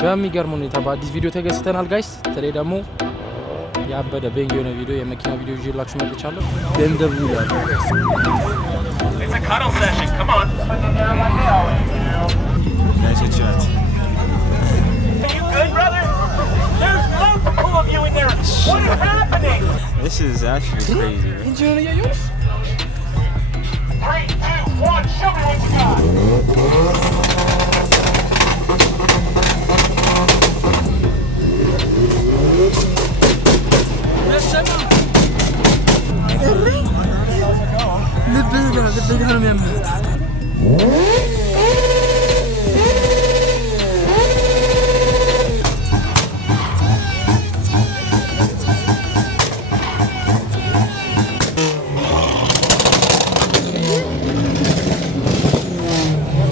በሚገርም ሁኔታ በአዲስ ቪዲዮ ተገዝተናል ጋይስ። ተለይ ደግሞ ያበደ ቤንግ የሆነ ቪዲዮ የመኪና ቪዲዮ ይዤላችሁ መጥቻለሁ። BMW ይላል። It's a cuddle session. Come on. Nice chat. Are you good, brother? There's multiple of you in there. What is happening? This is actually crazy, right? 3, 2, 1. Show me what you got.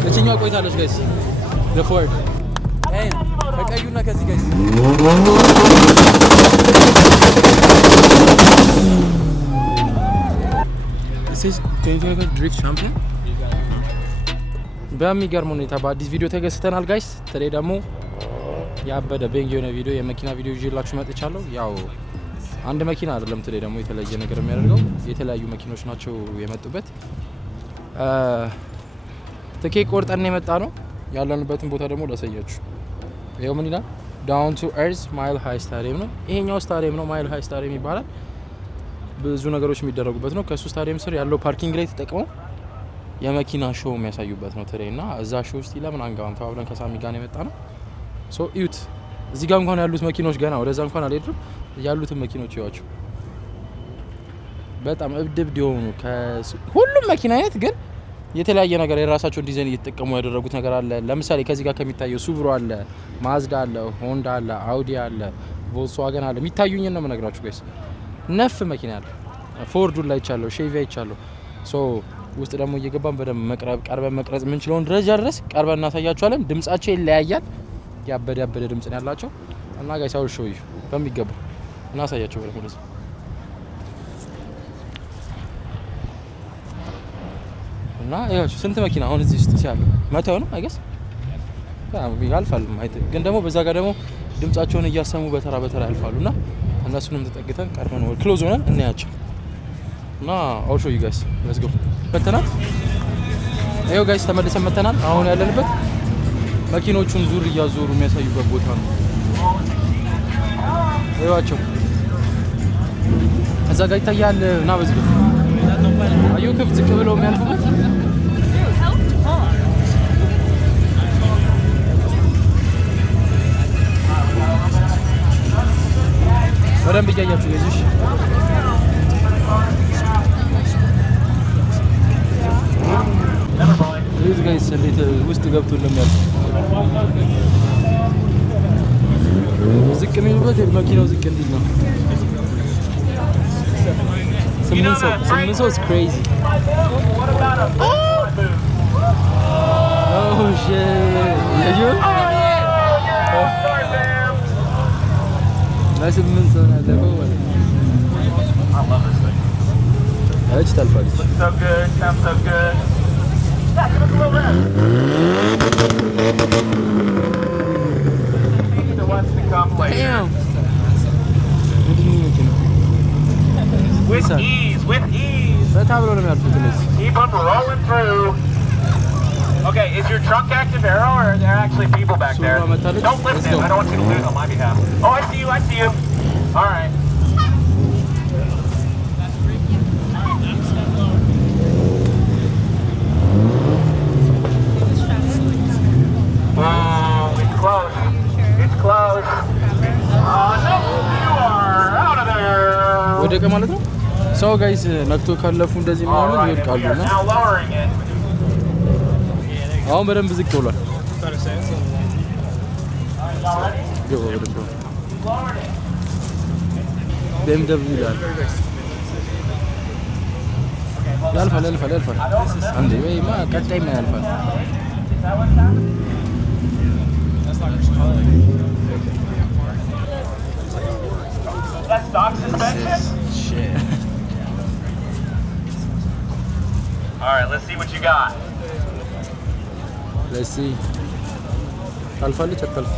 ከችኛው ቆይታለች ጋይስ ለፎርድ ኤን ከቀዩና ከዚህ ጋይስ This is 2025 Drift Champion. በሚገርም ሁኔታ በአዲስ ቪዲዮ ተገዝተናል ጋይስ። ተለይ ደግሞ ያበደ ቤንግ የሆነ ቪዲዮ የመኪና ቪዲዮ ይዤላችሁ መጥቻለሁ። ያው አንድ መኪና አይደለም ተለይ ደግሞ የተለየ ነገር የሚያደርገው የተለያዩ መኪኖች ናቸው የመጡበት። ትኬት ቆርጠን የመጣ ነው። ያለንበትን ቦታ ደግሞ ላሳያችሁ። ይሄው ምን ይላል? ዳውን ቱ ኤርዝ ማይል ሃይ ስታዲየም ነው። ይሄኛው ስታዲየም ነው፣ ማይል ሃይ ስታዲየም ይባላል። ብዙ ነገሮች የሚደረጉበት ነው። ከሱ ስታዲየም ስር ያለው ፓርኪንግ ላይ ተጠቅመው የመኪና ሾው የሚያሳዩበት ነው ተለይ እና እዛ ሾው ውስጥ ለምን አንገባም ተባብለን ከሳሚ ጋር ነው የመጣ ነው። ሶ እዩት። እዚህ ጋር እንኳን ያሉት መኪኖች ገና ወደዛ እንኳን አልሄድም። ያሉትን መኪኖች ይዋቸው በጣም እብድብድ የሆኑ ሁሉም መኪና አይነት ግን የተለያየ ነገር የራሳቸውን ዲዛይን እየተጠቀሙ ያደረጉት ነገር አለ። ለምሳሌ ከዚህ ጋር ከሚታየው ሱብሮ አለ፣ ማዝዳ አለ፣ ሆንዳ አለ፣ አውዲ አለ፣ ቮልክስዋገን አለ። የሚታዩኝን ነው የምነግራችሁ ጋይስ። ነፍ መኪና አለ። ፎርዱን ላይ ይቻለው፣ ሼቪ ይቻለው። ሶ ውስጥ ደግሞ እየገባን በደንብ ቀርበን መቅረጽ የምንችለውን ደረጃ ድረስ ቀርበን እናሳያቸዋለን። ድምጻቸው ይለያያል። ያበደ ድምጽ ነው ያላቸው እና ጋይስ አውል ሾው ዩ በሚገባ እናሳያቸው በደንብ ወደዚህ እና ያው ስንት መኪና አሁን እዚህ ውስጥ ሲያለው መተው ነው አይገስ ያልፋል ማይት ግን ደግሞ በዛ ጋር ደግሞ ድምጻቸውን እያሰሙ በተራ ያልፋሉና እነሱንም ተጠግተን ቀርበን ወር ክሎዝ ሆነን እናያቸው እና አውል ሾው ዩ ጋይስ ሌትስ ጎ መተናል። ይሄው ጋይስ ተመልሰን መተናል። አሁን ያለንበት መኪኖቹን ዙር እያዞሩ የሚያሳዩበት ቦታ ነው። ይዋቸው እዛ ጋር ይታያል እና በዚህ ጋር አዩ ከፍ ዝቅ ብለው የሚያልፉበት በደንብ እያያችሁ ልጅሽ እዚህ ጋር እንዴት ውስጥ ገብቶ እንደሚያልፍ ዝቅ የሚሉበት መኪናው ዝቅ እንዲል ነው። ስምንት ሰው is crazy. Oh shit. You? ለስምንት ሰው ነው ያለፈው ማለት ነው። I love this thing. እች ታልፋለች። Looks so good, sounds so good. Yeah, give us a little rest. He wants to come later. Damn. With ease. በጣም ነው የሚያልፉት እነዚህ። Keep them rolling through. Okay, is your trunk active arrow or are there actually people back there? Don't lift them. I don't want you to lose on my behalf. Oh, I see you. All right. Oh, it's close. Oh, no, you are out of there. ወደቀ ማለት ነው። ሰው ጋይስ ነክቶ ካለፉ እንደዚህ ምናምን ይወድቃሉና አሁን በደንብ ዝቅ ብሏል። BMW ይላል። ያልፋል አንዴ ወይማ ቀጣይ ምን ያልፋል። That's stock suspension? Shit. All right, let's see what you got. Let's see. ታልፋለች አታልፍ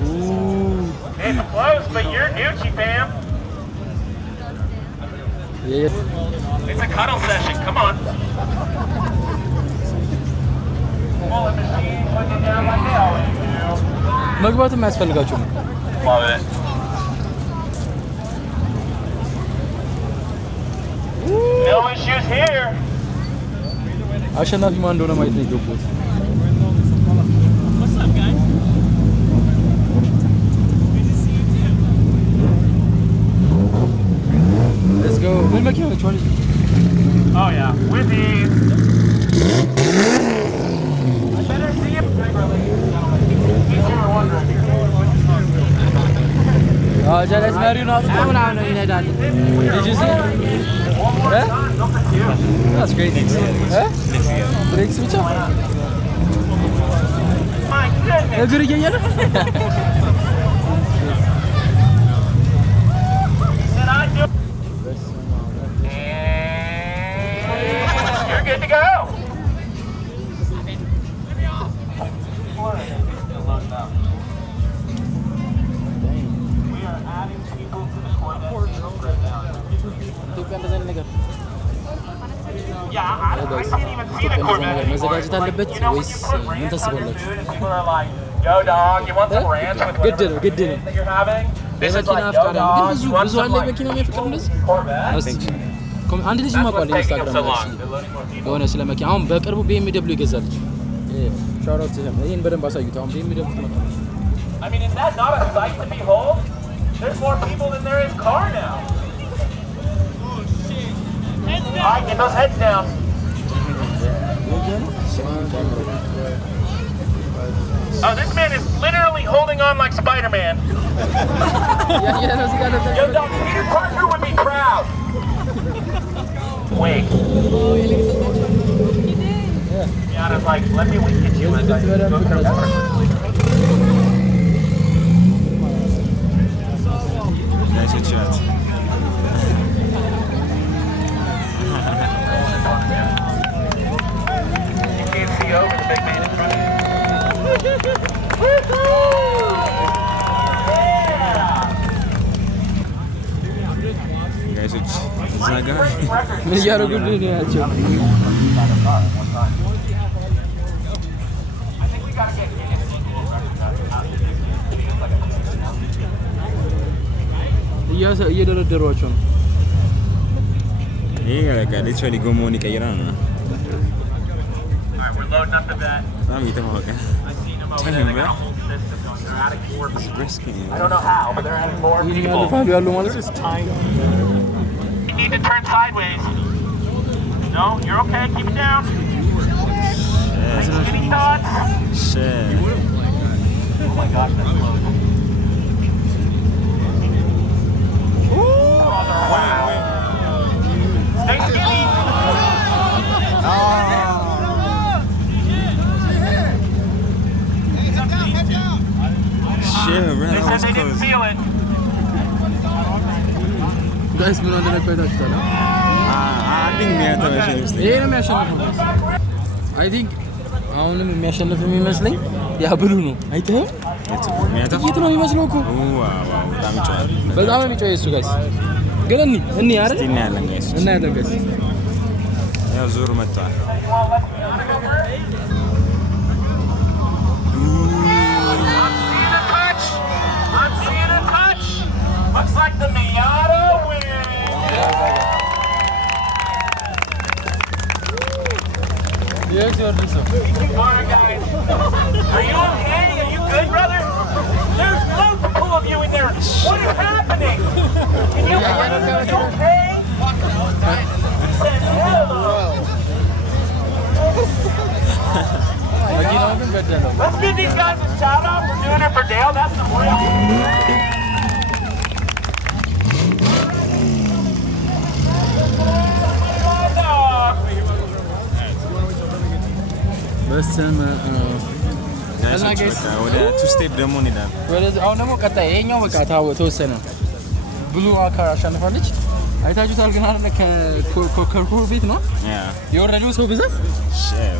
It's close, but you're Gucci, fam. Yeah. It's a cuddle session. Come on. Bullet machine, put it down like they always do. መግባትም አያስፈልጋችሁም። Love it. No issues here. አሸናፊ ማን እንደሆነ ማየት ነው የገቡት። What's up, guys? Let's go. ምን መኪና ነች? Oh yeah, with these. I better see you. ጀለስ መሪውን አውጥቶ ምናምን ነው ይነዳል። Did you see? That's crazy. ብሬክስ ብቻ My goodness. እግር እየየለ Said I do. You're good to go. We are adding people to the Corvette right now. ኢትዮጵያ እንደዛ አይነት ነገር Yeah, I can't even see the Corvette anymore. መዘጋጀት አለበት You know, when ወይስ you put ምን ranch on your ታስባላችሁ? food and people are like, yo dog, you want some ranch with ግድ whatever ነው ግድ ነው። that you're having? This is የመኪና like, yo አፍቃሪ ግን dog, ብዙ you want ብዙ some አለ like መኪና የሚያፈቅር እንደዚህ Corvette? እስቲ አንድ ልጅ That's ማቋል what's taking them so ኢንስታግራም long. ላይ They're loading more people. የሆነ ስለ መኪና አሁን በቅርቡ BMW ይገዛለች። ሻውት ይሄን በደንብ አሳዩት። አሁን BMW ትመጣለች። I mean, is that not a sight to behold? There's more people than there is car now. All right, get those heads down. Oh, this man is literally holding on like Spider-Man. Yo, dog, Peter Parker would be proud. Wait. Yeah, I was like, let me wink at you as I go through that. Nice chat. You can't see over the big man in front of you. Guys, it's Zaga. ምን እያደረጉልህ ናቸው? እየደረደሯቸው ነው። ይሄ በቃ ሊትራሊ ጎማውን ይቀይራል ነው። Alright, we're loading up the vet. በጣም እየተማወቀ I seen them over there. They got a whole system going. They're adding more people. risky. I don't know how, but they're adding more ይሄን people. ያልፋሉ ያለው ማለት ነው። You need to turn sideways. No, you're okay. Keep it down. Any thoughts? Shit. Oh my gosh, that's close. Wow. Stay skinny. Shit, bro. They That said was they didn't close. feel it. ጋይስ ምን እንደነካ አይታችኋል? I think we have to mention this thing. ይሄ ነው የሚያሸንፈው። አይ ቲንክ አሁንም የሚያሸንፍ የሚመስለኝ ያ ብሉ ነው። አይተኸው? ጥይት ነው የሚመስለው እኮ። ዋው በጣም ይጫዋል። በጣም ነው የሚጮህ እሱ ጋይስ። ግን እኒ አይደል? እስቲ እናያለን ጋይስ። እናያለን ጋይስ። ያው ዙር መጥቷል። I'm seeing a touch. Looks like the Miata wins. Yes, you're awesome. Alright guys, are you okay? Are you good, brother? There's multiple of you in there. What is happening? Can you breathe? Are you okay? He said hello. መኪናው ግን ገደለው። Let's give these guys a shout out for doing it for Dale. That's some real. በስመ አብ። ጋይስ በቃ ወደ ቱ ስቴፕ ደግሞ እንሄዳለን። ወደዚህ አሁን ደግሞ ቀጣይ ይሄኛው በቃ ተወሰነ። ብሉ አካር አሸንፋለች። አይታችሁታል ግን አይደለ? ከኮር ቤት ነው ያ የወረደው ሰው ብዛት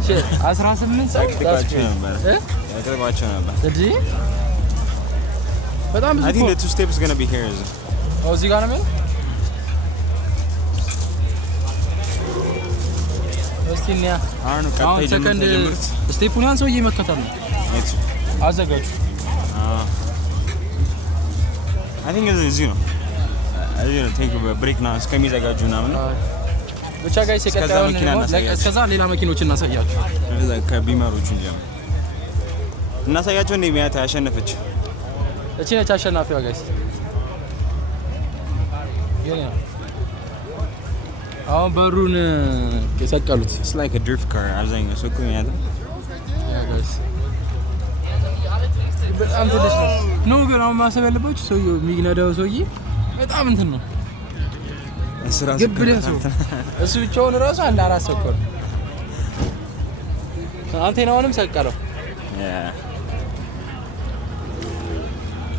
ሼር 18 ሰው ያቅጥባቸው ነበር። እ ያቅጥባቸው ነበር። እንዴ በጣም ብዙ I think the 2 step is going to be here. እዚህ ጋር ነው የሚሆነው። እስቲ እንያ አሁን ቀጣይ ሰከንድ ስቴፑን ያን ሰውዬ መከተል ነው። አዘጋጁ። I think እዚህ ነው ቴክ ብሬክ ና እስከሚዘጋጁ ምናምን ብቻ ጋይስ የቀጣዩን እስከዛ ሌላ መኪኖችን እናሳያችሁ። ከቢመሮቹ እንጀምር እናሳያቸው። እንደ ሚያታ ያሸነፈች እቺ ነች አሸናፊዋ ጋይስ። አሁን በሩን የሰቀሉት it's like a drift car አብዛኛው ሰው እኮ ሚያታ ጋይስ በጣም ትንሽ ነው። ግን አሁን ማሰብ ያለባችሁ ሰውዬው የሚነዳው ሰውዬ በጣም እንትን ነው እሱ ብቻውን ራሱ አንድ አራት ሰው እኮ ነው። አንቴናውንም ሰቀለው።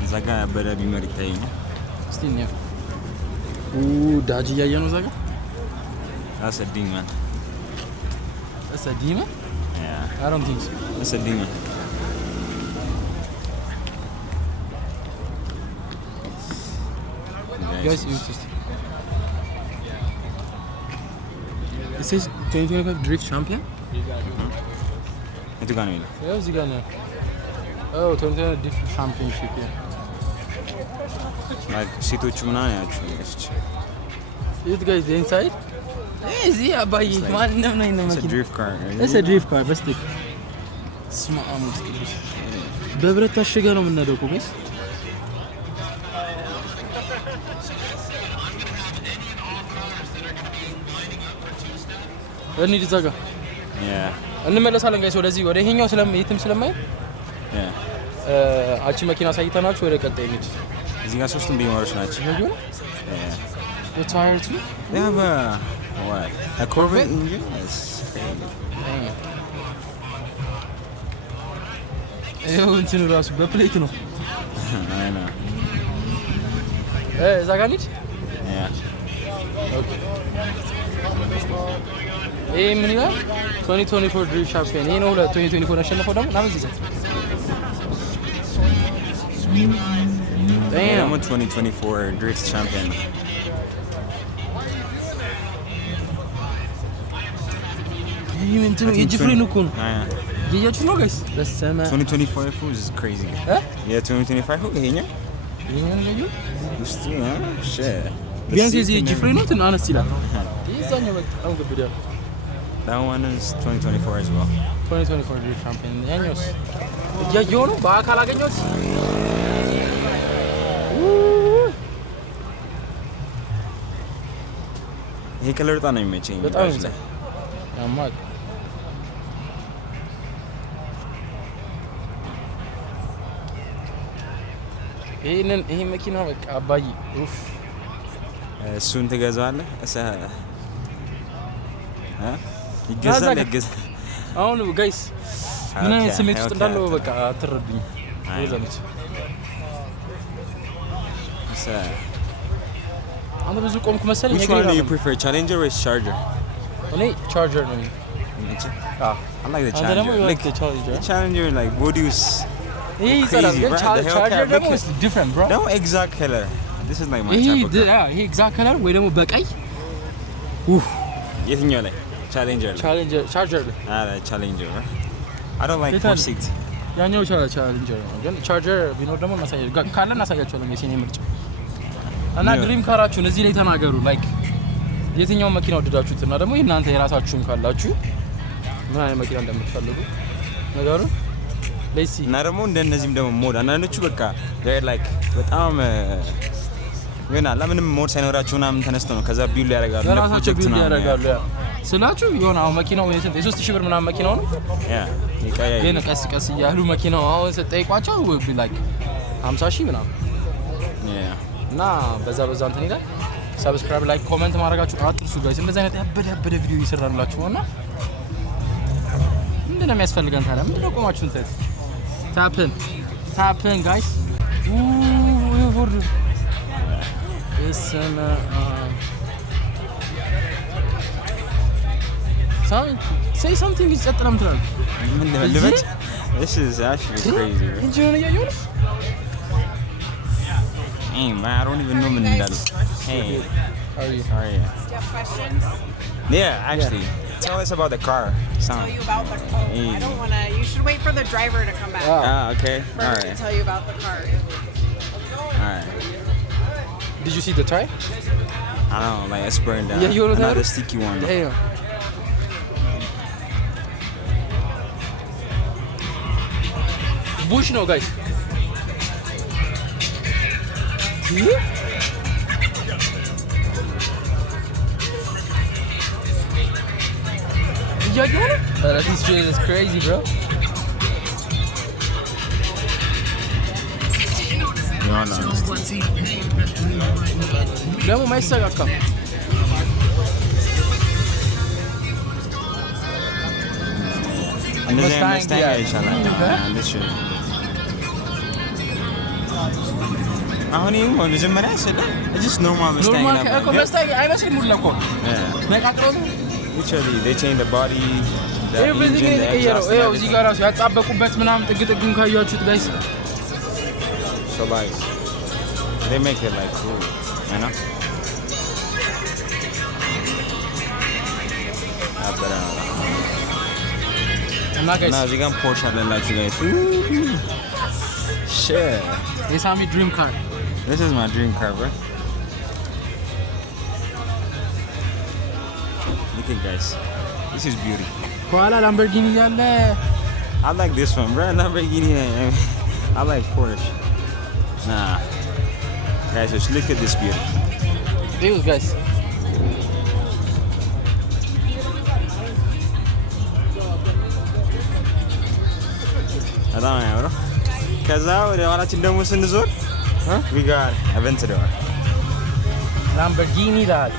እዛ ጋ ያበደ ቢመር ይታይ ነው። እስቲ እንያ ዳጅ እያየ ነው እዛ ጋ That's a demon. That's a demon? Yeah. I don't think so. That's a demon. Guys, you just... It says 2025 Drift Champion? Itu kan ini? Yeah, it's gonna... Oh, 2025 Drift Championship, yeah. Like, ሴቶቹ ምናምን ያቸው ነች። It guys, the inside? እዚህ አባዬ ማንንም ነው እና መኪና ድሪፍት ካር እሰ ድሪፍት ካር በስቲክ ስማም ትልሽ በብረት ታሽገ ነው የምንነደው እኮ ጋይስ። እንሂድ እዛ ጋር እንመለሳለን ጋይስ። ወደዚህ ወደ ይሄኛው የትም ስለማይ አቺ መኪና ሳይተናችሁ ወደ ቀጣይ እንሂድ። እዚህ ጋር ሶስቱም ቢማሮች ናቸው። The tire too? They have what? A Corvette engine? Yes. ይኸው እንትኑ ራሱ በፕሌት ነው። I know. እዛ ጋር እንሂድ። ይሄ ምን ይላል? 2024 ድሪፍት ሻምፒዮን። ይሄ ነው 2024 ያሸነፈው ደግሞ ናም እዚህ ጋር Damn. 2024 Drift Champion. ይሄ ምንድን ነው? የጅፍሬን እኮ ነው። እያያችሁ ነው ጋይስ። በሰማ 2025 is crazy. Yeah, 2025 ይሄኛው ነው ውስጡ shit. ቢያንስ የዚህ ጅፍሬን ነው እንትን አነስ ይላል። ይዛኛው በጣም ግብዳ። That one is 2024 as well. 2024 Drift Champion. ያኛውስ እያየሁ ነው በአካል አገኘሁት። ይሄ ከለር በጣም ነው የሚመቸኝ። በጣም ያማል። ይሄ መኪና በቃ አባዬ ኡፍ እሱን ትገዛዋለህ? ይገዛል። አሁን ጋይስ ምን አይነት ስሜት ውስጥ እንዳለው በቃ አትረዱኝ። ይዘምት አንተ ብዙ ቆምኩ መሰለኝ። Which one do you prefer, Challenger or Charger? እኔ ቻርጀር ነው። I like the Challenger. Like the Challenger, like body was crazy, bro. Charger ደግሞ is different, bro. No exact color. This is like my type of car. ይሄ exact color ወይ ደግሞ በቀይ የትኛው ላይ? Challenger. Charger. Challenger. I don't like four seat. ያኛው Challenger ነው። ግን Charger ቢኖር ደግሞ እናሳያችሁ ካለ እናሳያችኋለን። የኔ ምርጫ እና ድሪም ካራችሁን እዚህ ላይ ተናገሩ። ላይክ የትኛው መኪና ወደዳችሁት እና ደግሞ እናንተ የራሳችሁን ካላችሁ ምን አይነት መኪና እንደምትፈልጉ ነገሩ ሌሲ እና ደግሞ እንደነዚህም ደግሞ ሞድ አንዳንዶቹ በቃ they like በጣም ግን አላ ምንም ሞድ ሳይኖራቸው ምናምን ተነስተው ነው ከዛ ቢል ያደርጋሉ ለፕሮጀክት ነው ያደርጋሉ። ስላችሁ የሆነ አሁን መኪናው የስንት የ3000 ብር ምናምን መኪናው ነው ይቀያይ ግን ቀስ ቀስ እያሉ መኪናው አሁን ስጠይቋቸው like 50000 ምናምን እና በዛ እንትን ይላል። ሰብስክራይብ ላይክ ኮሜንት ማድረጋችሁ አትርሱ ጋይስ። እንደዚህ አይነት ያበደ ቪዲዮ ይሰራላችሁ እና ምንድነው የሚያስፈልገን ታዲያ? ምንድነው ቆማችሁ እንትን ታፕን ጋይስ ፎር እስና say something is ጸጥለም ትላለህ። ምን ልበል? This is actually crazy. እንጂ ነው ያየው Hey, man, I don't even know when that. Hey, How are you? how are you? Do you have questions? Yeah, actually, tell us about the car. Tell Sound. you about the Hey. I don't want to. You should wait for the driver to come back Ah. Okay. for All her to right. tell you about the car. All right. Did you see the tire? I don't know, like it's burned down. Yeah, you wanna tell Another her? sticky one. Damn. Bush no guys. See? You get it? That street is crazy, bro. You don't understand. ደግሞ ማይሰጋካም እንደዚህ Mustang, መስታኝ yeah. ይሻላል። ልሽ አሁን ይሄም መጀመሪያ ስለ just normal Mustang ኖርማል ነበር። እኮ ግን- መስታኝ አይመስልም ሁላ እኮ Yeah. ነቃቅለው Literally, they changed the body, the ኤቭሪቲንግ engine, the የተቀየረው exhaust, and ይኸው እዚህ ጋር everything. ራሱ ያጣበቁበት ምናምን ጥግ ጥጉን ካያችሁት ጋይስ So like, they make it like cool, you know? እና ጋይስ Now, you got Porsche አለላችሁ guys. Shit. የሳሚ ድሪም ካር This is my dream car, bro. Look at guys. This is beauty. ከኋላ ላምበርጊኒ ያለ I like this one, bro. Lamborghini. I like Porsche. Nah. Guys, just look at this beauty. ይኸው ጋይስ በጣም ነው ያምረው። ከዛ ወደ ኋላችን ደግሞ ስንዞር we got Aventador. ላምበርጊኒ ይላል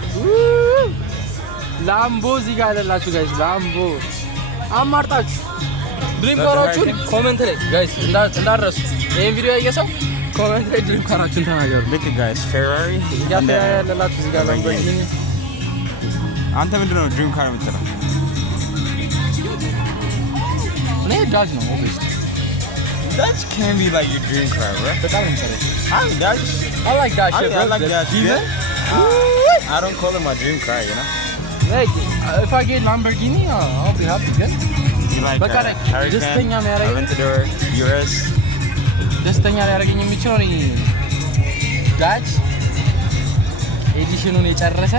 ላምቦ እዚህ ጋር ያለላችሁ ጋይስ ላምቦ አማርጣችሁ ድሪም ካራችሁን ኮሜንት ላይ ጋይስ እንዳትረሱ ይሄን ቪዲዮ ያየ ሰው ኮሜንት ላይ ድሪም ካራችሁን ተናገሩ Look at guys, Ferrari. እዚህ ጋር and then ያለላችሁ እዚህ ጋር ላምበርጊኒ አንተ ምንድነው ድሪም ካር የምትለው? እኔ ዳጅ ነው ኦብቪየስሊ That can be like your dream car, bro. በጣም ነው የሚሰራው That's I like that shit bro I like that. Demon? I don't call it my dream car, you know. Like, if I get Lamborghini, I'll be happy good. You like But gotta- Hurricane, this thing I'm at, Aventador, US. ደስተኛ ሊያደርገኝ የሚችለው እኔ ዳጅ ኤዲሽኑን የጨረሰ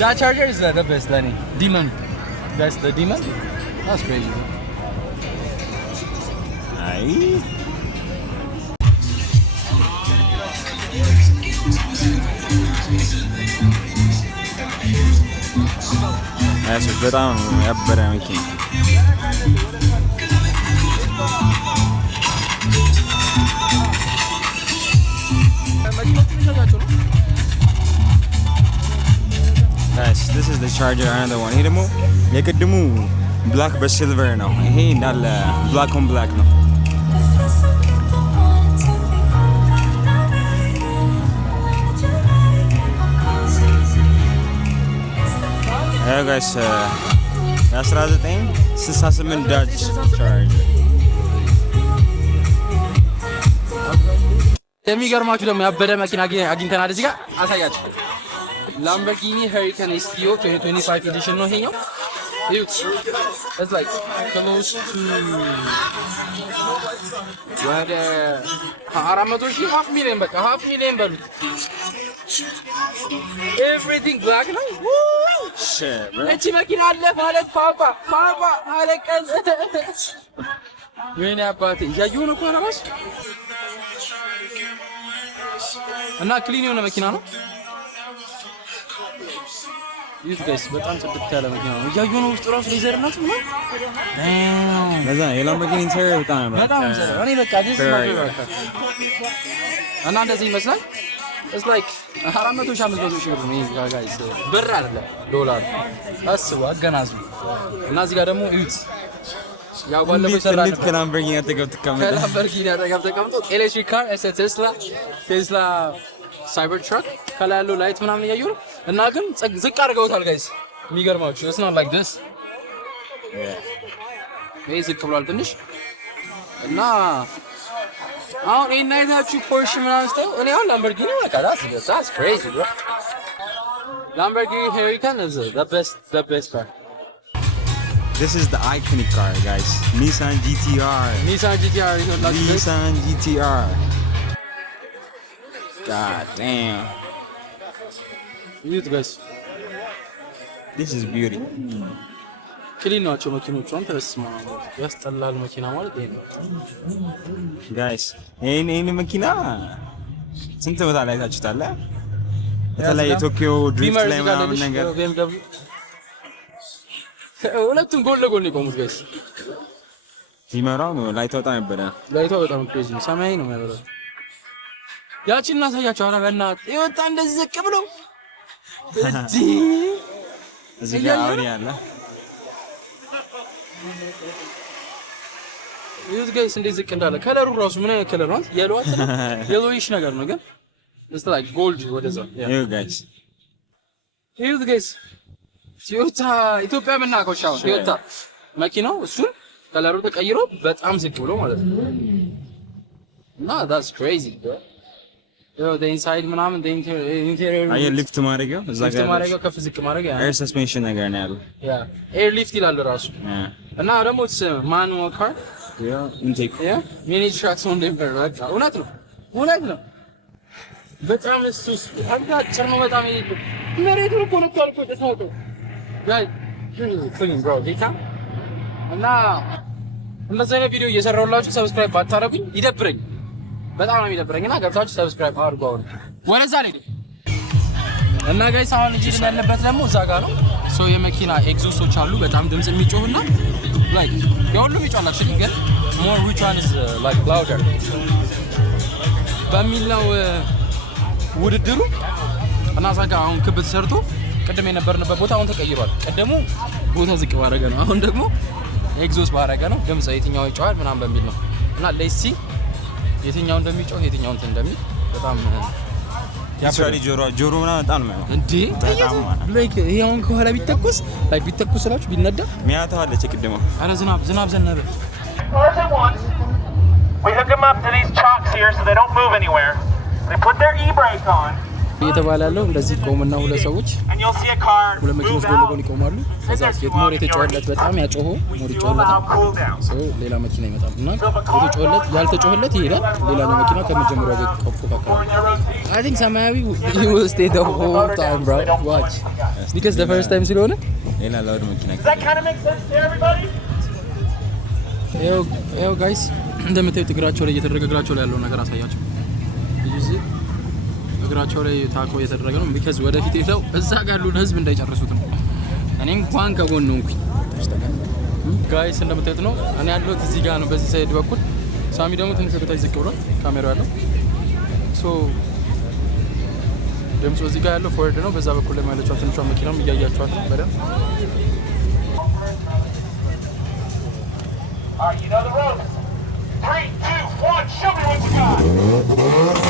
ዳጅ ቻርጀር is the best ለኔ ዲመን that's the demon that's crazy Ay. Eso በጣም ያበረ መኪና Guys, this is the Charger, another one. ይሄ ደግሞ የቅድሙ ብላክ በሲልቨር ነው። ይሄ እንዳለ ብላክ ኦን ብላክ ነው። Hey guys, የ1968 ዳጅ ቻርጀር የሚገርማችሁ ደግሞ ያበደ መኪና አግኝተናል እዚህ ጋር አሳያችሁ ላምበርጊኒ ሄሪካን ኤስቲኦ 2025 ኤዲሽን ነው ይሄኛው it's like close to ወደ 400,000 half million በቃ half million በሉት everything black ነው Shit, bro. እቺ መኪና አለ ማለት ፓፓ አለቀስ ወይኔ አባቴ እያየሁ ነው እኮ ራስ እና ክሊን የሆነ መኪና ነው ይህ ጋይስ በጣም ጽድት ያለ መኪና ነው እያየሁ ነው ውስጥ ራሱ ሌዘር እናት ነው ለዛ የላምበርጊኒ ኢንተሪየር በጣም ያምራል። በጣም እኔ በቃ this is my favorite car እና እንደዚህ ይመስላል it's like 400,000 ብር ነው ይሄ ጋይስ ብር አይደለም ዶላር አስቡ አገናዝቡ እና እዚህ ጋር ደግሞ እዩት ያው ባለፈው ሰራን እንዴት ከላምበርጊኒ አጠገብ ትቀመጣለህ? ከላምበርጊኒ አጠገብ ተቀምጦ ኤሌክትሪክ ካር ቴስላ ሳይበር ትራክ ከላይ ያለው ላይት ምናምን እያየሁ ነው እና ግን ዝቅ አድርገውታል ጋይስ የሚገርማችሁ it's not like this ይሄ ዝቅ ብሏል ትንሽ እና አሁን ይሄን አይታችሁ ፖርሽ ምናምን ስተው እኔ አሁን ላምበርጊኒ በቃ that's crazy bro. Lamborghini Huracan is the best car. This is the iconic car, guys. Nissan GTR. Nissan GTR is not Nissan GTR. God damn. Look guys. This is beauty. ክሊን ናቸው መኪኖቹ። አንተ ተስማ ያስጠላል መኪና ማለት ይሄ ነው ጋይስ። ይሄን መኪና ስንት ቦታ ላይ ታችሁታል? በተለይ ቶኪዮ ድሪፍት ላይ ምናምን ነገር BMW ሁለቱም ጎን ለጎን የቆሙት ጋይስ። ሲመራው ነው ላይቷ በጣም ይበላ። ላይቷ በጣም ክሬዚ ነው። ሰማያዊ ነው የሚያበራው። ያቺን እናሳያቸው። ኧረ በእናትህ ይወጣ እንደዚህ ዝቅ ብሎ እዚህ ጋር አውሪ አለ። ይሁት ጋይስ እንዴት ዝቅ እንዳለ ከለሩ ራሱ ምን አይነት ከለር ነው? የሎይሽ ነገር ነው ግን it's like gold ወደዛ ይሁ ጋይስ ይሁት ጋይስ ቶዮታ ኢትዮጵያ የምናውቀው ሻው ቶዮታ መኪናው እሱን ከለሩ ተቀይሮ በጣም ዝቅ ብሎ ማለት ነው እና that's crazy bro. the inside ምናምን the interior አየ ሊፍት ማድረጊያው እዛ ጋር ሊፍት ማድረጊያው ከፍ ዝቅ ማድረጊያ ኤር ሰስፔንሽን ነገር ነው ያለው። ኤር ሊፍት ይላል ራሱ እና ደግሞ ማኑዋል ካር ኢንቴክ ሚኒ ትራክስ ኦን ዴምፐር በቃ እውነት ነው በጣም እሱስ አጭር ነው በጣም ይሄ መሬቱን እኮ ነው ታልኩ ተሳውቶ ጋይ ክሊን ብሮ ዲታ እና እንደዚህ አይነት ቪዲዮ እየሰራሁላችሁ ሰብስክራይብ ባታረጉኝ ይደብረኝ በጣም ነው የሚደብረኝና ገብታችሁ ሰብስክራይብ አድርጉ። አሁን ወደዛ ላይ እና ጋይስ አሁን እዚህ ያለበት ደግሞ እዛ ጋር ነው። ሶ የመኪና ኤግዞስቶች አሉ በጣም ድምጽ የሚጮህና ላይክ የሁሉም ይጮሃል actually ግን more which one is like louder በሚለው ውድድሩ እና እዛ ጋር አሁን ክብ ተሰርቶ ቅድም የነበርንበት ቦታ አሁን ተቀይሯል። ቀደሙ ቦታው ዝቅ ባረገ ነው፣ አሁን ደግሞ ኤግዞስ ባረገ ነው። ድምጽ የትኛው ይጮሃል ምናምን በሚል ነው እና ሌትስ ሲ የትኛው እንደሚጮህ የትኛው እንትን እንደሚል በጣም ያስፈሪ ጆሮ ምናምን በጣም ነው እንዴ ላይክ ይሄ አሁን ከኋላ ቢተኩስ ላይክ ቢተኩስላችሁ ቢነዳ ሚያታው አለች ቅድም። አረ ዝናብ ዘነበ። We hook them up to these chocks here so they don't move anywhere. They put their e-brake on. እየተባለ ያለው እንደዚህ ቆምና ሁለት ሰዎች And you'll see a car ሁለት መኪኖች ጎን ለጎን ይቆማሉ። ከዛ የትሞር የተጮህለት በጣም ያጮኸው ሞር ይጮህለታል። ሰው ሌላ መኪና ይመጣል እና የተጮህለት ያልተጮህለት ይሄዳል። ሌላኛው መኪና ከመጀመሪያው ጋር ይፎካከራል። I think ሰማያዊ he will stay the whole time bro watch because the first time ስለሆነ ሌላ ላውድ መኪና Does that kind of make sense to everybody? ይኸው ጋይስ እንደምታዩት እግራቸው ላይ እየተደረገ እግራቸው ላይ ያለው ነገር አሳያቸው። እዚህ እግራቸው ላይ ታኮ እየተደረገ ነው because ወደፊት ይተው እዛ ጋር ያሉን ህዝብ እንዳይጨርሱት ነው። እኔ እንኳን ከጎን ነው እንኩኝ ጋይስ እንደምታዩት ነው። እኔ ያለሁት እዚህ ጋር ነው በዚህ ሳይድ በኩል። ሳሚ ደግሞ ትንሽ ወደታች ዝቅ ብሏል ካሜራው ያለው ሶ ድምፁ እዚህ ጋር ያለው ፎርድ ነው። በዛ በኩል ላይ ያለችው ትንሿ መኪናም እያያችኋት ነው በደንብ። All right, you know the ropes. 3, 2, 1, show me what you got.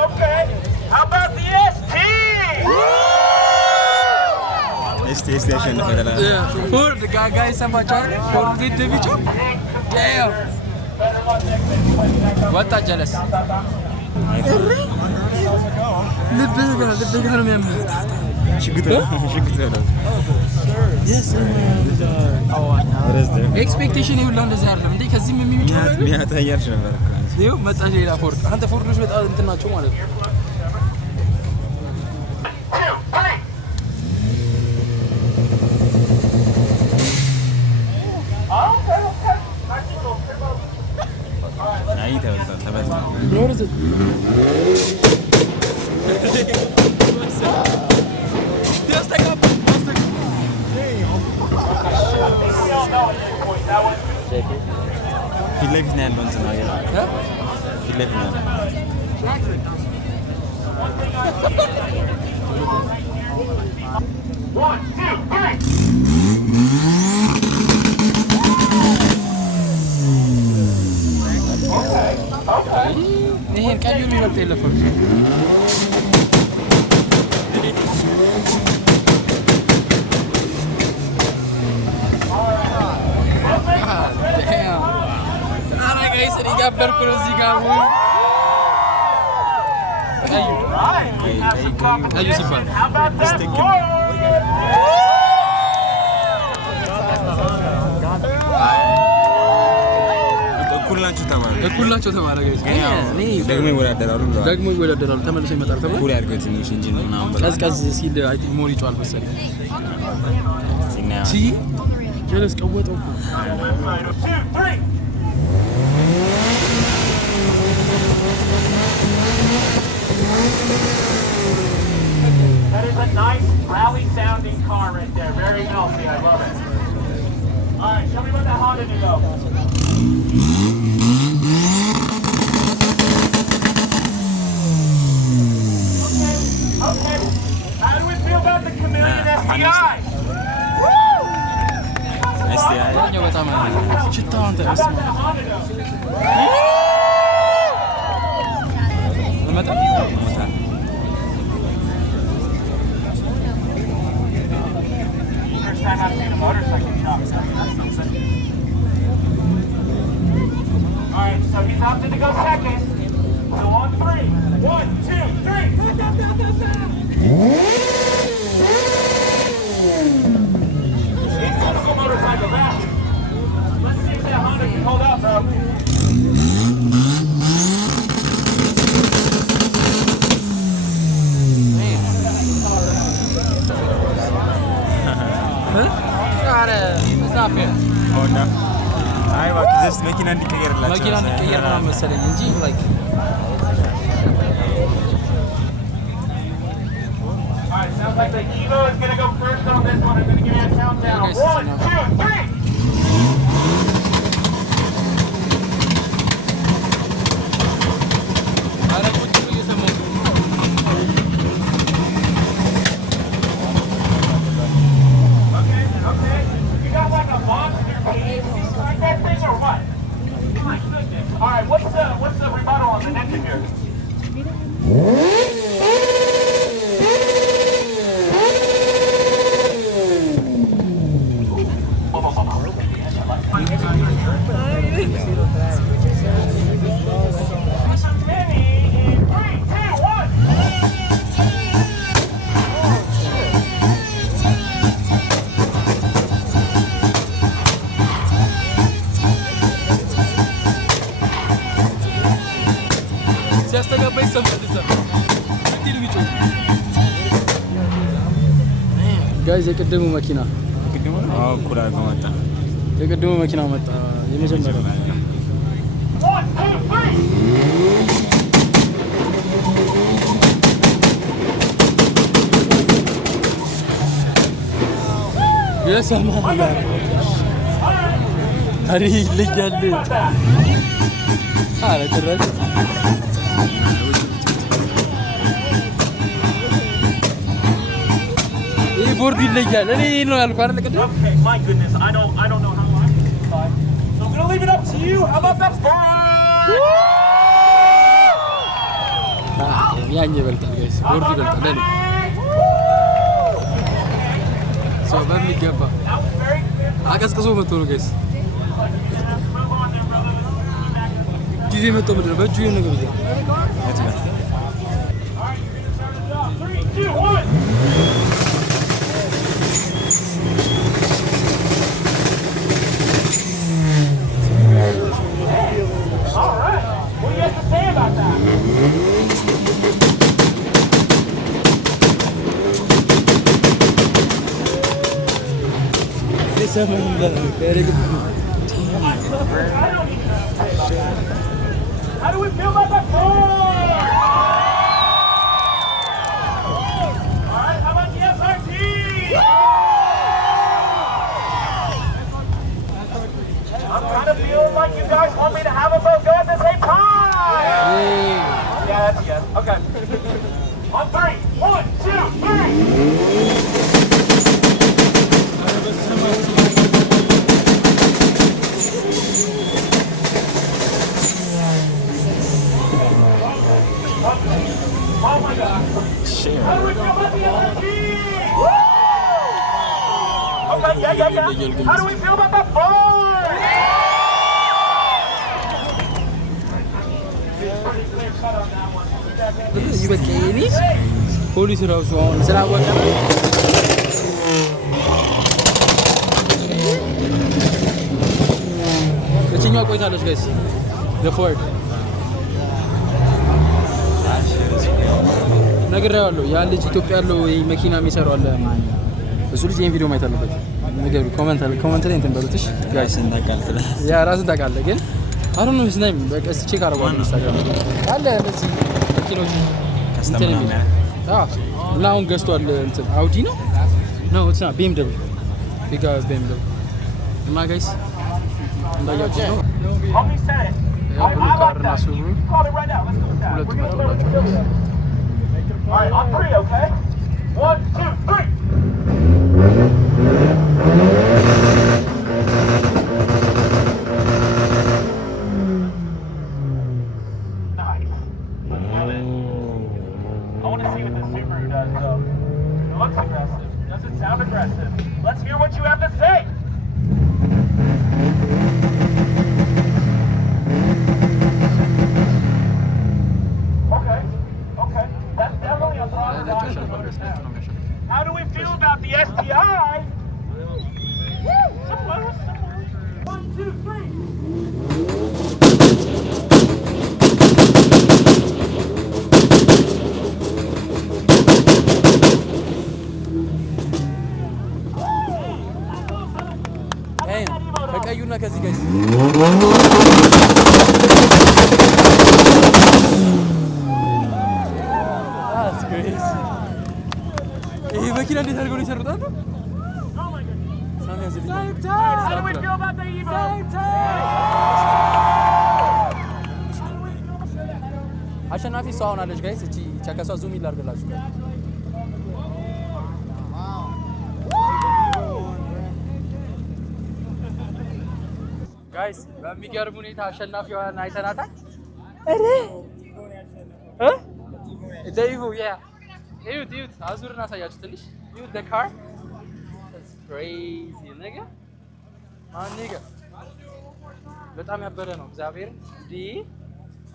Okay. How about the ST? ST ያሸነፈ ደላ ፎርድ ጋጋይ ሰማቻለ ፎርድ ዲቪቾ ያው ወጣ ጀለስ ልብ ጋር ነው የሚያምር ሽግት ነው ኤክስፔክቴሽን ይሁን እንደዚህ አይደለም እንዴ ከዚህም የሚመጣው ሚያታያች ነበር እኮ ይኸው መጣ ሌላ ፎርድ አንተ ፎርዶች በጣም እንትን ናቸው ማለት ነው አይ ተበዛ What is it? ፊት ለፊት ነው ያለው እንትን ነገር ፊት ለፊት ነው ያለው One, two, three. ይሄን ቀዩ የሚበልጥ የለም ፈርስ ቀዩ ሲባል How about that? እኩል ናቸው ተባለ ደግሞ ይወዳደራሉ ተመልሶ ይመጣል ተብሎ እኩል ያድርገው ትንሽ እንጂ ነው ምናምን ብላ ቀዝቀዝ ሲል አይ ቲንክ ሞር ይጫዋል መሰለኝ ሲና ጀለስ ቀወጠው 2, 3. That is a nice rally sounding car right there. Very healthy. I love it. All right, show me what that Honda did though. Okay. How do we feel about the Chameleon STI? STI ያኛው በጣም ሽታው አንተ እስማ ለመጣ First time I've seen a motorcycle shop. That's something. All right, so he's opted to go second. So on 3. 1, 2, 3. Typical motorcycle action. Let's see if that Honda can hold out, bro. ሆንዳ አይ እባክህ ጀስት መኪና እንዲቀየርላቸው መኪና እንዲቀየር ነው መሰለኝ እንጂ ላይክ All right, sounds like the Evo is going to go first on this one. I'm going to give you a countdown. Okay, 1, 2, 3. Okay. You got like a monster cage inside that thing or what? My goodness. All right, what's the rebuttal on the Ninja here? Mini in 3, 2, 1. ሲያስተጋባ ይሰማል እዛ ጋይዝ የቅድሙ መኪና አዎ እኩል አድርገው መጣ የቅድሙ መኪና መጣ የመጀመሪያው 1, 2, 3. የሰማል አሪ ይለያል አረ ጭራሽ ይሄ ቦርድ ይለያል እኔ ነው ያልኩህ አይደል ቅድም Okay, my goodness, I don't know how I can decide. So I'm gonna leave it up to you. How about that? ያኝ ይበልጣል ጋይስ ቦርድ ይበልጣል ለኔ ሰው በሚገባ That was very good. አቀዝቅዞ መጥቶ ነው ጋይስ Move on there, brother. ጊዜ መጥቶ ምንድን ነው በእጁ ይሄን ነገር ይዘው የት ጋር All right, you're gonna start us off. 3, 2, 1. All right. What do you have to say about that? የሰማኝ ይላል ያረግ like you guys want me to have a boat go at the same time. Yes, yes. Okay. On 3. 1, 2, 3. Oh my God. Shit. How do we feel about the LFG? Okay, yeah. How do we feel about the Ford? Pretty clear cut on that one. ይበቃ ፖሊስ ራሱ አሁን ስላወቀ እችኛዋ ቆይታለች ጋይስ ለፎርድ ነግሬዋለሁ። ያ ልጅ ኢትዮጵያ ያለው መኪና የሚሰራው አለ እሱ ልጅ ይሄን ቪዲዮ ማየት አለበት። ነገር ኮሜንት ላይ እንትን በሉት እሺ ጋይስ እንዳቃልጥ ያ ራስን ታውቃለህ ግን አሁን ነው ስናይም በቃ ቼክ አደርጋለሁ ኢንስታግራም አለ እንደዚህ መኪኖች ከስተመር እና አሁን ገዝቷል እንትን አውዲ ነው እትና BMW ቢጋ BMW እና ጋይስ እንዳያችሁ ነው Homie said it. I like that. You call it right now. Let's go with that. We're gonna let you do it. All right, on 3, okay? 1, 2, 3. Nice. I want to see what the Subaru does, though. It looks aggressive. Doesn't sound aggressive. Let's hear what you have to say. Okay. That's definitely a positive. How do we feel about the STI? Somewhere. 1, 2, 3. በቀዩና ከዚህ ጋይስ ይሄ መኪና እንዴት አድርገው ነው የሰሩት? How do we feel about the Evo? አሸናፊ እሷ ሆናለች ጋይስ። እቺ ቸከሷ ዙም ይላርግላችሁ ጋይስ። በሚገርም ሁኔታ አሸናፊዋን አይተናታል። እረ ደይቡ ያ እዩት አዙርና አሳያችሁ ትንሽ እዩት the car it's crazy ነገር በጣም ያበረ ነው እግዚአብሔር እንዴ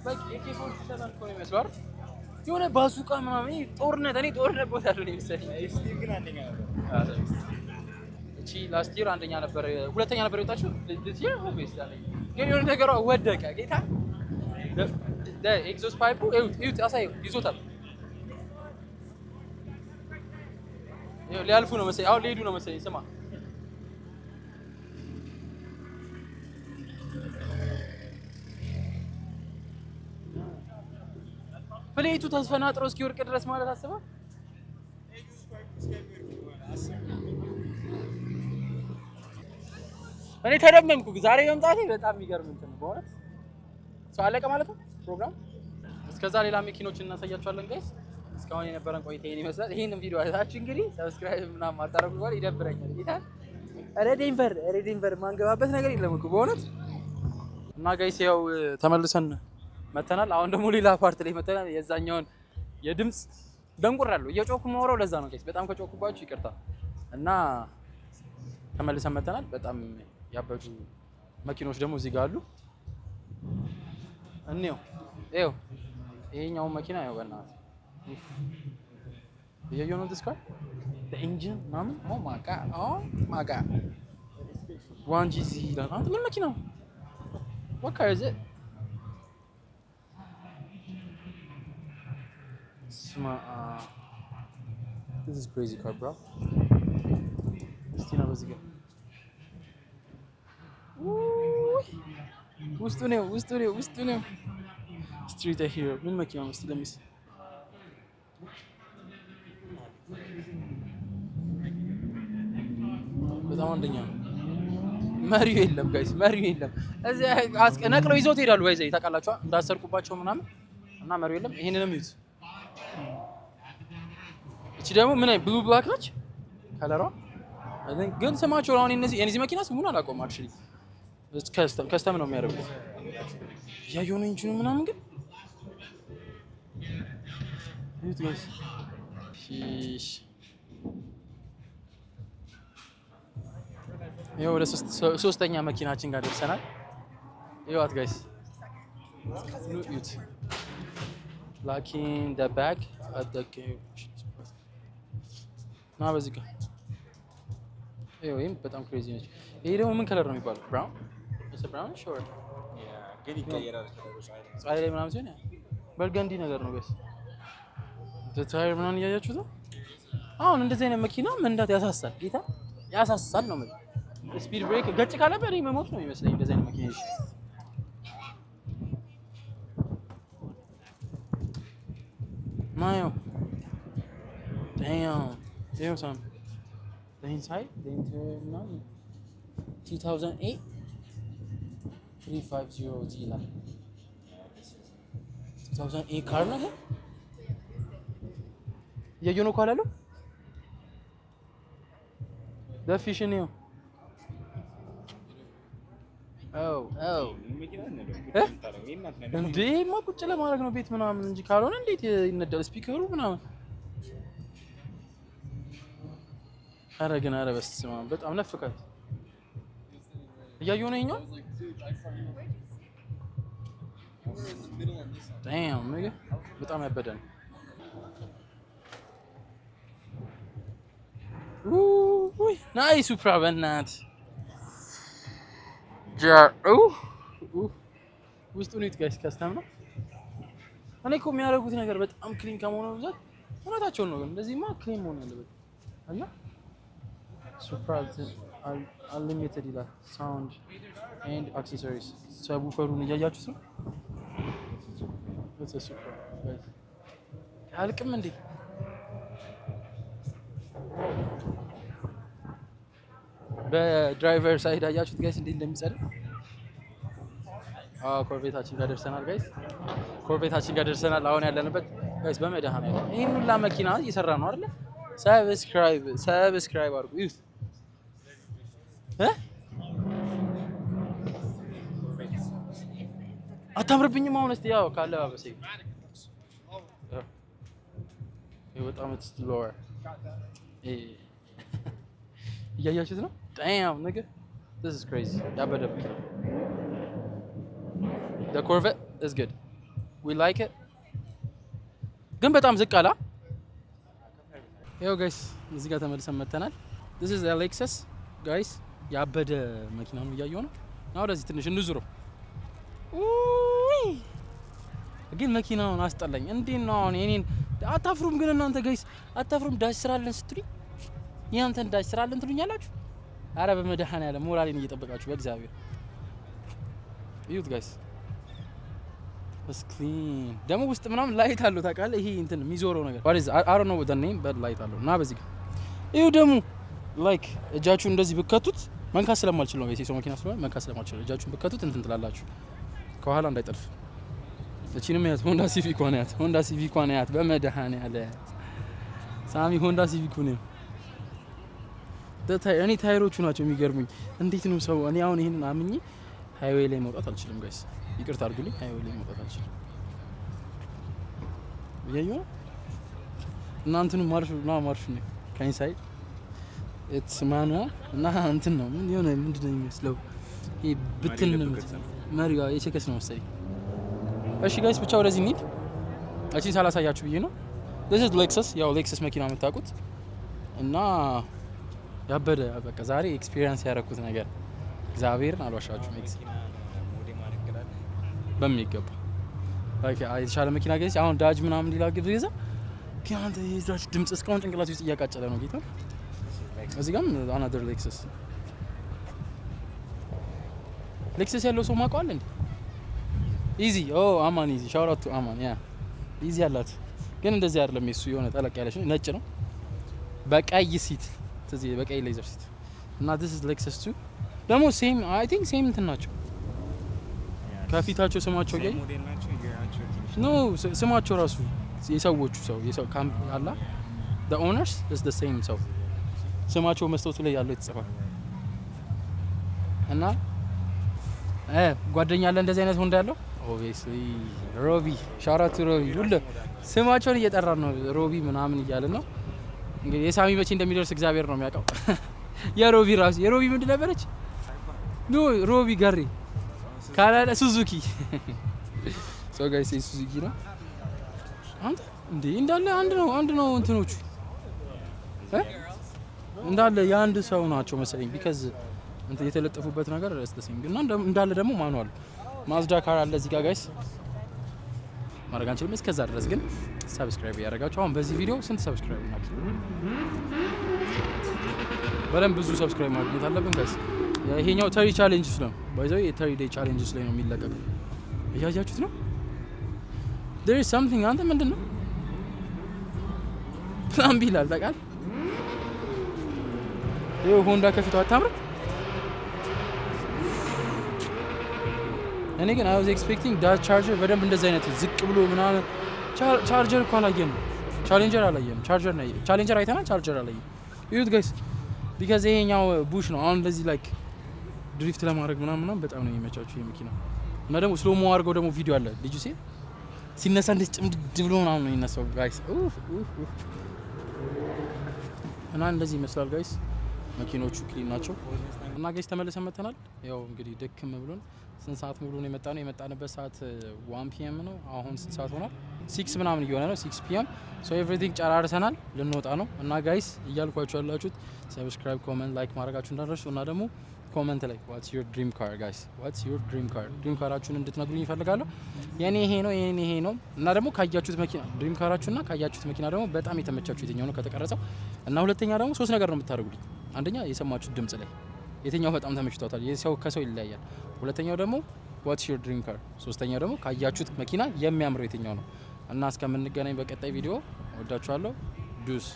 በቃ የኬፎርት ሰላም እኮ ነው የሚመስለው አይደል የሆነ ባዙቃ ምናምን ጦርነት ቦታ ያለው ነው የሚመስለኝ ስቲቭ ግን አንደኛ ነበር እቺ ላስት ይር አንደኛ ነበር ሁለተኛ ነበር የወጣችው this year ኦብቪየስሊ አለኝ ግን የሆነ ነገሯ ወደቀ ጌታ ኤግዞስት ፓይፑ እዩት አሳየው ይዞታል ሊያልፉ ነው መሰለኝ አሁን ሊሄዱ ነው መሰለኝ ስማ ፕሌቱ ተስፈናጥሮ እስኪወርቅ ድረስ ማለት አስበው እኔ ተደመምኩ ዛሬ መምጣቴ በጣም የሚገርም እንትን ነው በእውነት ሰው አለቀ ማለት ነው ፕሮግራም እስከዛ ሌላ መኪኖችን እናሳያችኋለን ጋይስ እስካሁን የነበረን ቆይታ ይሄን ይመስላል ይሄንን ቪዲዮ አይታችሁ እንግዲህ ሰብስክራይብ ምናምን ማጣረቁ ጋር ይደብረኛል ጌታ ሬዲንቨር ማንገባበት ነገር የለም እኮ በእውነት እና ጋይስ ያው ተመልሰን መተናል አሁን ደግሞ ሌላ ፓርት ላይ መተናል የዛኛውን የድምጽ ደንቁራለሁ እየጮኩ ማወራው ለዛ ነው ጋይስ በጣም ከጮኩባችሁ ይቅርታ እና ተመልሰን መተናል በጣም ያበዱ መኪኖች ደግሞ እዚህ ጋር አሉ እንየው ይሄኛው መኪና ነው በእናትህ you know this car the engine mama oh my god 1GZ አንተ ምን መኪና ነው what car is it this is crazy car bro እስቲና በዚህ ጋር ውስጡ ነው ስትሪት ሂሮ ምን መኪና ነው እስቲ ለሚስ በጣም አንደኛ ነው መሪው የለም ጋይስ መሪው የለም። እዚህ ነቅለው ይዘውት ይሄዳሉ። ወይዘይ ታውቃላችሁ እንዳሰርቁባቸው ምናምን እና መሪው የለም። ይሄንንም ይዩት። እቺ ደግሞ ምን አይ ብሉ ብላክ ነች ከለሯ ግን ስማቸው አሁን እነዚህ መኪና ስሙን አላውቀውም። አክቹሊ ከስተም ነው የሚያደርጉት ያየው ነው እንጂ ምናምን ግን ይዩት ጋይስ ሺሽ ይኸው ወደ ሶስተኛ መኪናችን ጋር ደርሰናል። ይኸዋት ጋይስ ሉት ላኪን ደ ባክ አደከ ና በዚህ ጋር ይኸው ይሄም በጣም ክሬዚ ነች። ይሄ ደግሞ ምን ከለር ነው የሚባለው? ብራውን እሱ ብራውን ሾር ግን ይቀየራል። ፀሐይ ላይ ምናምን ሲሆን በርገንዲ ነገር ነው ጋይስ። ታየር ምናምን እያያችሁት ነው። አሁን እንደዚህ አይነት መኪና መንዳት ያሳሳል። ጌታ ያሳሳል ነው ማለት ስፒድ ብሬክ ገጭ ካለበት እኔ መሞት ነው የሚመስለኝ እንደዚህ አይነት መኪና። እሺ ማዮ damn damn son the inside the interior 2008 350 G line 2008 car ነው የዩኖ ኳል አለው ደፊሽን ነው እንዴ ቁጭ ለማድረግ ነው ቤት ምናምን እንጂ ካልሆነ እንዴት ይነዳል ስፒከሩ ምናምን። ኧረ ግን ኧረ በስመ አብ በጣም ነፍካት እያየሁ ነው ይኸኛው damn nigga በጣም ያበደ ነው። ውይ ናይ ሱፕራ በናት ውስጡ ኒት ጋይስ ከስተም ነው። እኔ እኮ የሚያደርጉት ነገር በጣም ክሊን ከመሆኑ ብዛት እውነታቸውን ነው። ግን እንደዚህማ ክሊን መሆን ያለበት እና ሱፕራ አንሊሚትድ ይላል ሳውንድ ኤንድ አክሰሰሪስ ሰቡፈሩን እያያችሁት ነው። ሱፕራ ጋይስ አልቅም እንዴ በድራይቨር ሳይድ አያችሁት ጋይስ እንዴት እንደሚጸዳ። ኮርቬታችን ጋር ደርሰናል ጋይስ ኮርቬታችን ጋር ደርሰናል። አሁን ያለንበት ጋይስ በመድኃኒዓለም ይሄን ሁላ መኪና እየሰራ ነው አይደል? ሰብስክራይብ አድርጉ ይሁት አታምርብኝም አሁን እስቲ ያው ካለባበሴ በጣም ሎወር እያያችሁት ነው። damn nigga this is crazy ያበደ መኪና the Corvette is good we like it ግን በጣም ዝቅ አላ። ይኸው ጋይስ እዚህ ጋር ተመልሰን መተናል። this is a Lexus ጋይስ ያበደ መኪና ነው እያየሁ ነው። አሁን ወደዚህ ትንሽ እንዙረው። ግን መኪናውን አስጠላኝ። እንዴት ነው አሁን የኔን አታፍሩም? ግን እናንተ ጋይስ አታፍሩም? ዳሽ ስራለን ስትሉኝ ያንተን ዳሽ ስራለን ትሉኛላችሁ። አረ በመድኃኒዓለም ሞራሌን እየጠበቃችሁ በእግዚአብሔር እዩት ጋይስ ስክሪን ደግሞ ውስጥ ምናምን ላይት አለው ታውቃለህ። ይሄ እንትን የሚዞረው ነገር what is I don't know what the name but ላይት አለው እና በዚህ ጋር ይኸው ደግሞ ላይክ እጃችሁ እንደዚህ ብከቱት መንካት ስለማልችል ነው ጋይስ የሰው መኪና ስለሆነ መንካት ስለማልችል እጃችሁን ብከቱት እንትን ትላላችሁ ከኋላ እንዳይጠልፍ። እቺንም ያት ሆንዳ ሲቪክ ሆነያት ሆንዳ ሲቪክ ሆነያት በመድኃኒዓለም ሳሚ ሆንዳ ሲቪክ ነው። እኔ ታይሮቹ ናቸው የሚገርሙኝ። እንዴት ነው ሰው እኔ አሁን ይሄንን አምኜ ሃይዌይ ላይ መውጣት አልችልም ጋይስ ይቅርታ አድርጉልኝ። ሃይዌይ ላይ መውጣት አልችልም። ያየው እናንተኑ ማርሽ ነው ከኢንሳይድ ኢትስ ማኑዋል እና እንትን ነው ምን የሆነ ምንድነው የሚመስለው ይሄ ብትን ነው መሪጋ የቸከስ ነው መሰለኝ። እሺ ጋይስ ብቻ ወደዚህ እንሂድ። እቺን ሳላሳያችሁ ብዬ ነው። this is Lexus ያው Lexus መኪና የምታውቁት እና ያበደ በቃ ዛሬ ኤክስፒሪየንስ ያደረኩት ነገር እግዚአብሔርን አልዋሻችሁም። በሚገባ ላይክ የተሻለ መኪና ጋይስ አሁን ዳጅ ምናምን ሊላ ግብዛ ከአንተ የዛች ድምጽ እስካሁን ጭንቅላት ውስጥ እያቃጨለ ነው ጌታ። እዚህ ጋርም another Lexus ያለው ሰው ማውቀዋል እንዴ? ኢዚ አማን ኢዚ ሻውት አውት ቱ አማን ያ ኢዚ ያላት ግን እንደዚህ አይደለም። እሱ የሆነ ጠለቅ ያለች ነጭ ነው በቀይ ሲት በቀይ ሌዘር ሲት እና this is Lexus 2 ደግሞ ሴም አይ ቲንክ ሴም እንትን ናቸው ከፊታቸው ስማቸው ላይ ኖ ስማቸው ራሱ የሰዎቹ የሰው ካምፕ አላ the owners is the same ሰው ስማቸው መስታወቱ ላይ ያለው የተጻፈው እና ጓደኛ አለ እንደዚህ አይነት ሆንዳ ያለው ኦብቪስሊ ሮቢ ሻራቱ ሮቢ ሁሉ ስማቸውን እየጠራን ነው ሮቢ ምናምን እያለ ነው እንግዲህ የሳሚ መቼ እንደሚደርስ እግዚአብሔር ነው የሚያውቀው የሮቢ ራሱ የሮቢ ምንድን ነበረች ኖ ሮቢ ጋሪ ካላለ ሱዙኪ ሶ ጋይስ ሱዙኪ ነው አንተ እንዴ እንዳለ አንድ ነው እንትኖቹ እንዳለ የአንድ ሰው ናቸው መሰለኝ ቢካዝ እንት የተለጠፉበት ነገር ረስተሰኝ ግን እንዳለ ደግሞ ማኑዋል ማዝዳ ካር አለ እዚህ ጋር ጋይስ ማድረግ አንችልም እስከዛ ድረስ ግን ሰብስክራይብ ያደርጋችሁ አሁን በዚህ ቪዲዮ ስንት ሰብስክራይብ ናችሁ በደንብ ብዙ ሰብስክራይብ ማግኘት አለብን ጋይስ ይሄኛው ተሪ ቻሌንጅስ ነው ባይዘው የተሪ ዴይ ቻሌንጅስ ላይ ነው የሚለቀቀው እያያችሁት ነው there is something አንተ ምንድነው ፕላን ቢ ይላል ታውቃለህ ይሄ ሆንዳ ከፊቱ አታምርም እኔ ግን I was expecting that charger በደንብ እንደዛ አይነት ዝቅ ብሎ ምናምን ቻርጀር እኮ አላየንም ቻሌንጀር አላየንም ቻሌንጀር አይተናል ቻርጀር አላየንም ይሁት ጋይስ because ይሄኛው ቡሽ ነው አሁን እንደዚህ ላይክ ድሪፍት ለማድረግ ምናምን በጣም ነው የሚመቻቸው የመኪና እና ደግሞ ስሎ ሞ አድርገው ደግሞ ቪዲዮ አለ ልጁ ሲነሳ እንደ ጭምድድ ብሎ ምናምን ነው የሚነሳው ጋይስ እና እንደዚህ ይመስላል ጋይስ መኪኖቹ ክሊን ናቸው እና ጋይስ ተመልሰን መተናል ያው እንግዲህ ደክም ብሎን ስንት ሰዓት ሙሉ ነው የመጣነው የመጣንበት ሰዓት 1 PM ነው አሁን ስንት ሰዓት ሆኗል 6 ምናምን እየሆነ ነው 6 PM ሶ ኤቭሪቲንግ ጨራርሰናል ልንወጣ ነው እና ጋይስ እያልኳችሁ ያላችሁት ሰብስክራይብ ኮሜንት ላይክ ማድረጋችሁ እንዳትረሱ እና ደግሞ ኮሜንት ላይ what's your dream car guys what's your dream car ድሪም ካራችሁን እንድትነግሩኝ ይፈልጋለሁ የኔ ይሄ ነው እና ደግሞ ካያችሁት መኪና ድሪም ካራችሁና ካያችሁት መኪና ደግሞ በጣም የተመቻችሁ የትኛው ነው ከተቀረጸው እና ሁለተኛ ደግሞ ሶስት ነገር ነው የምታደርጉልኝ አንደኛ የሰማችሁት ድምጽ ላይ የትኛው በጣም ተመችቷታል የሰው ከሰው ይለያያል ሁለተኛው ደግሞ what's your dream car ሶስተኛው ደግሞ ካያችሁት መኪና የሚያምረው የትኛው ነው እና እስከምንገናኝ በቀጣይ ቪዲዮ ወዳችኋለሁ ዱስ